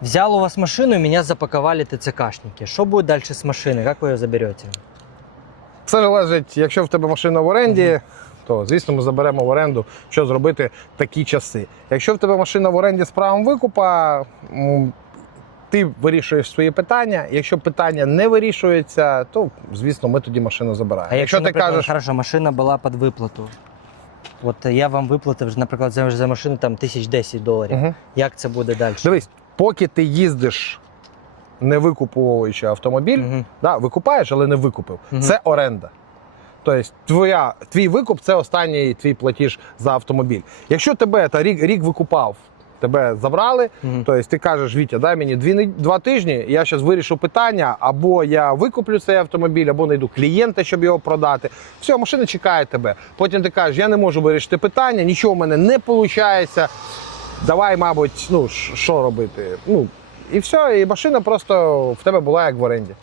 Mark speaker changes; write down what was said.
Speaker 1: Взял у вас машину, и меня запаковали ТЦКшники. Что будет дальше с машиной? Как вы ее заберете?
Speaker 2: Це залежить, якщо в тебе машина в оренді, то звісно ми заберемо в оренду, що зробити такі часи. Якщо в тебе машина в оренді з правом викупа, ти вирішуєш свої питання. Якщо питання не вирішується, то звісно ми тоді машину забираємо.
Speaker 1: А якщо,
Speaker 2: якщо ти кажеш,
Speaker 1: хорошо, машина була під виплату. От я вам виплатив, наприклад, за, машину там тисяч 10 доларів.
Speaker 2: Мгм.
Speaker 1: Як це буде далі?
Speaker 2: дивись, поки ти їздиш, не викуповуючи автомобіль,
Speaker 1: Мгм.
Speaker 2: да, викупаєш, але не викупив.
Speaker 1: Мгм.
Speaker 2: Це оренда. Тобто твоя, твій викуп це останній твій платіж за автомобіль. Якщо тебе та рік, рік викупав, тебе забрали,
Speaker 1: Мгм.
Speaker 2: тобто ти кажеш, Вітя, дай мені дві, два тижні, я зараз вирішу питання, або я викуплю цей автомобіль, або знайду клієнта, щоб його продати. Все, машина чекає тебе. Потім ти кажеш, я не можу вирішити питання, нічого в мене не виходить. Давай, мабуть, ну що робити? Ну і все, і машина просто в тебе була як в оренді.